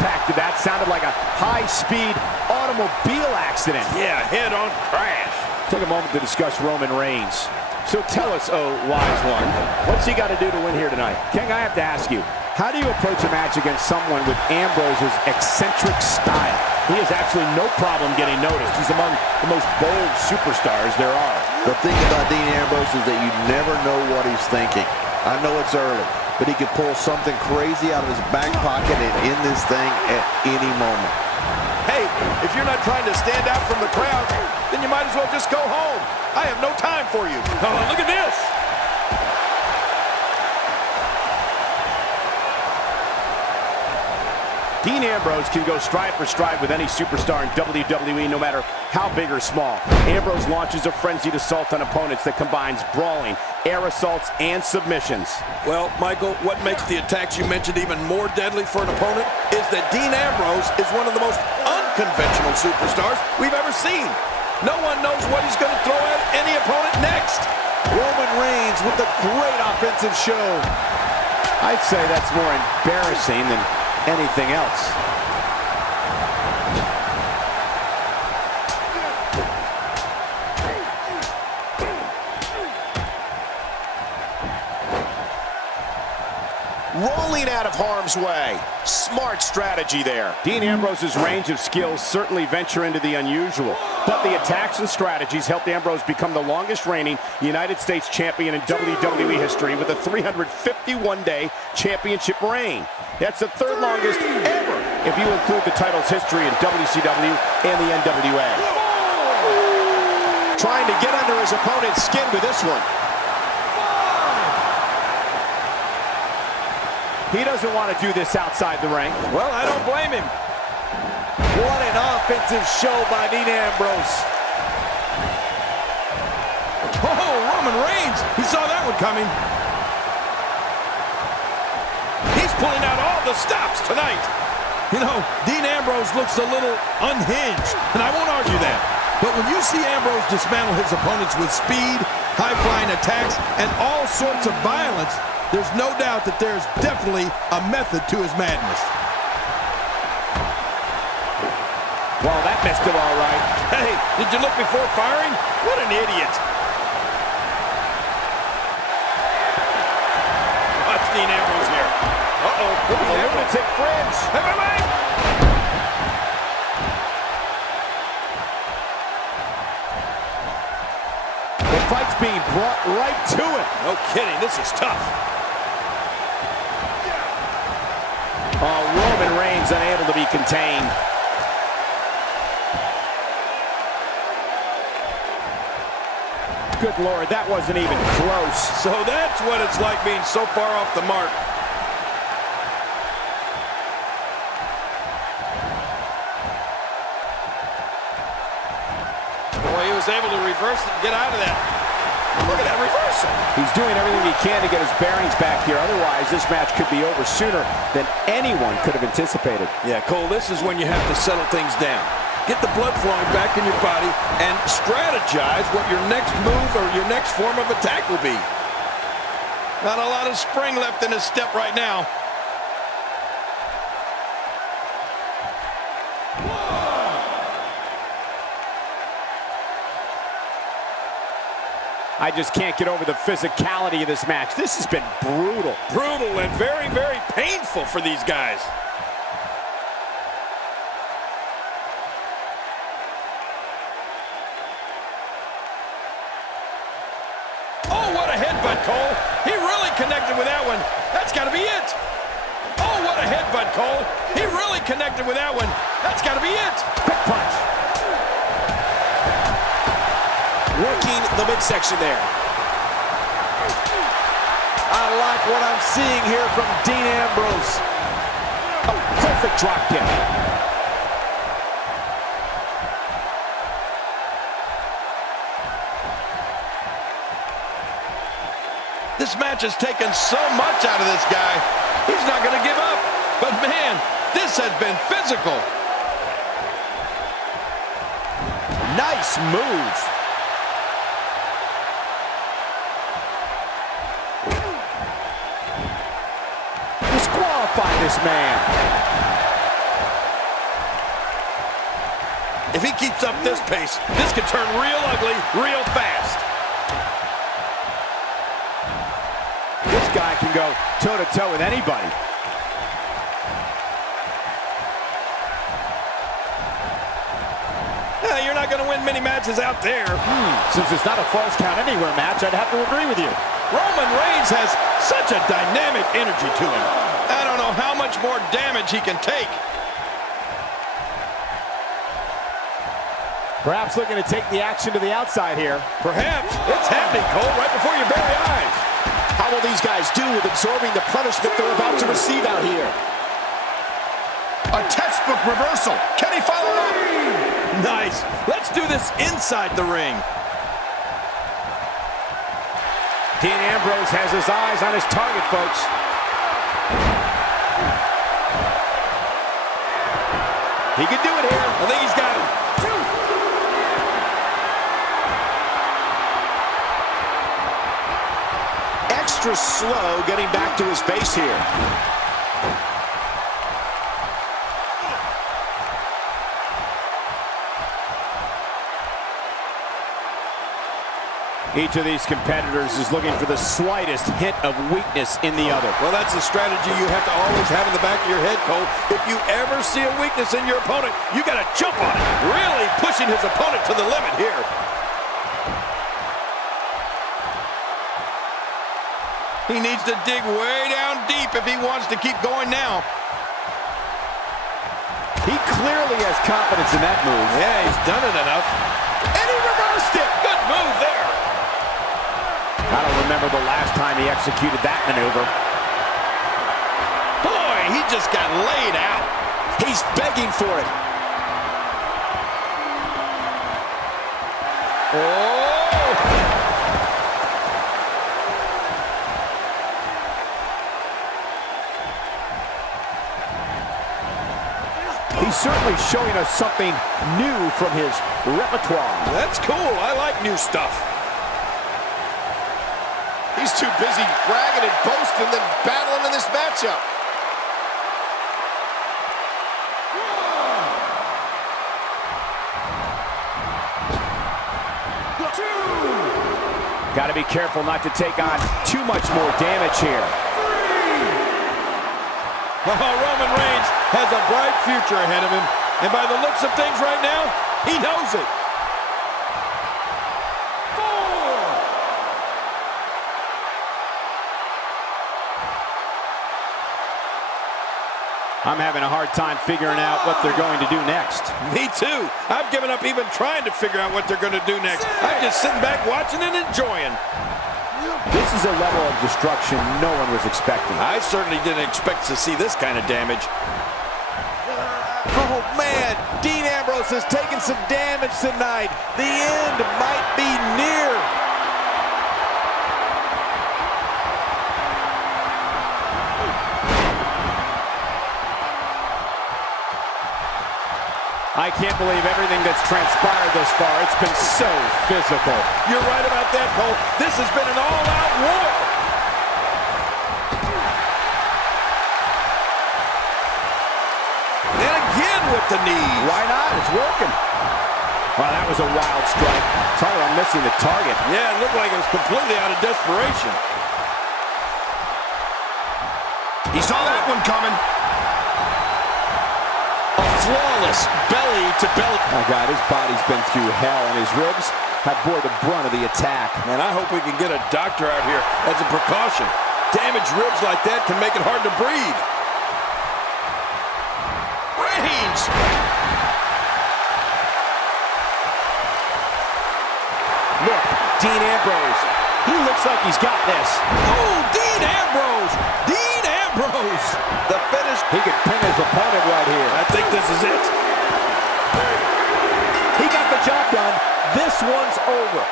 impact of that sounded like a high-speed automobile accident. Yeah, head-on crash. Take a moment to discuss Roman Reigns. So tell us, oh, wise one, what's he got to do to win here tonight? King, I have to ask you, how do you approach a match against someone with Ambrose's eccentric style? He has absolutely no problem getting noticed. He's among the most bold superstars there are. The thing about Dean Ambrose is that you never know what he's thinking. I know it's early, but he could pull something crazy out of his back pocket and end this thing at any moment. Hey, if you're not trying to stand out from the crowd, then you might as well just go home. I have no time for you. Oh, look at this. Dean Ambrose can go stride for stride with any superstar in WWE, no matter how big or small. Ambrose launches a frenzied assault on opponents that combines brawling, air assaults, and submissions. Well, Michael, what makes the attacks you mentioned even more deadly for an opponent is that Dean Ambrose is one of the most unconventional superstars we've ever seen. No one knows what he's going to throw at any opponent next. Roman Reigns with a great offensive show. I'd say that's more embarrassing than anything else. Rolling out of harm's way. Smart strategy there. Dean Ambrose's range of skills certainly venture into the unusual, but the attacks and strategies helped Ambrose become the longest reigning United States champion in WWE history with a 351-day championship reign. That's the third longest ever if you include the title's history in WCW and the NWA. Trying to get under his opponent's skin with this one. He doesn't want to do this outside the ring. Well, I don't blame him. What an offensive show by Dean Ambrose. Oh, Roman Reigns. He saw that one coming. He's pulling out all the stops tonight. You know, Dean Ambrose looks a little unhinged, and I won't argue that. But when you see Ambrose dismantle his opponents with speed, high-flying attacks, and all sorts of violence, there's no doubt that there's definitely a method to his madness. Well, that missed him all right. Hey, did you look before firing? What an idiot. Watch Dean Ambrose here. Uh-oh. A lunatic fringe. Hey, wait, wait. The fight's being brought right to it. No kidding, this is tough. Oh, Roman Reigns unable to be contained. Good Lord, that wasn't even close. So that's what it's like being so far off the mark. Boy, he was able to reverse it and get out of that. Look at that reversal. He's doing everything he can to get his bearings back here. Otherwise, this match could be over sooner than anyone could have anticipated. Yeah, Cole, this is when you have to settle things down. Get the blood flowing back in your body and strategize what your next move or your next form of attack will be. Not a lot of spring left in his step right now. I just can't get over the physicality of this match. This has been brutal. Brutal and very, very painful for these guys. Oh, what a headbutt, Cole. He really connected with that one. That's got to be it. Oh, what a headbutt, Cole. He really connected with that one. That's got to be it. Quick punch. Working the midsection there. I like what I'm seeing here from Dean Ambrose. A perfect drop kick. This match has taken so much out of this guy. He's not going to give up. But man, this has been physical. Nice move. Disqualify this man. If he keeps up this pace, this could turn real ugly real fast. This guy can go toe-to-toe with anybody. You're not going to win many matches out there. Since it's not a false count anywhere match, I'd have to agree with you. Roman Reigns has such a dynamic energy to him. I don't know how much more damage he can take. Perhaps looking to take the action to the outside here. Perhaps. It's happening, Cole, right before your very eyes. How will these guys do with absorbing the punishment they're about to receive out here? A textbook reversal. Can he follow up? Nice. Let's do this inside the ring. Dean Ambrose has his eyes on his target, folks. He could do it here. I think he's got it. Extra slow getting back to his base here. Each of these competitors is looking for the slightest hint of weakness in the other. Well, that's a strategy you have to always have in the back of your head, Cole. If you ever see a weakness in your opponent, you got to jump on it. Really pushing his opponent to the limit here. He needs to dig way down deep if he wants to keep going now. He clearly has confidence in that move. Yeah, he's done it enough. And he reversed it. Good move there. I don't remember the last time he executed that maneuver. Boy, he just got laid out. He's begging for it. Oh! He's certainly showing us something new from his repertoire. That's cool. I like new stuff. He's too busy bragging and boasting than battling in this matchup. Got to be careful not to take on too much more damage here. Roman Reigns has a bright future ahead of him. And by the looks of things right now, he knows it. 4. I'm having a hard time figuring out what they're going to do next. Me too. I've given up even trying to figure out what they're going to do next. I'm just sitting back watching and enjoying. This is a level of destruction no one was expecting. I certainly didn't expect to see this kind of damage. Oh, man, Dean Ambrose has taken some damage tonight. The end might be near. I can't believe everything that's transpired thus far. It's been so physical. You're right about that, Cole. This has been an all-out war. And again with the knee. Why not? It's working. Wow, that was a wild strike. Tyler, I'm missing the target. Yeah, it looked like it was completely out of desperation. He saw that one coming. A flawless belly-to-belly. My God, his body's been through hell, and his ribs have bore the brunt of the attack. Man, I hope we can get a doctor out here as a precaution. Damaged ribs like that can make it hard to breathe. Reigns! Look, Dean Ambrose. He looks like he's got this. Oh, Dean Ambrose! Dean Ambrose! The finish. He could pin his opponent right here. I think this is it. He got the job done. This one's over.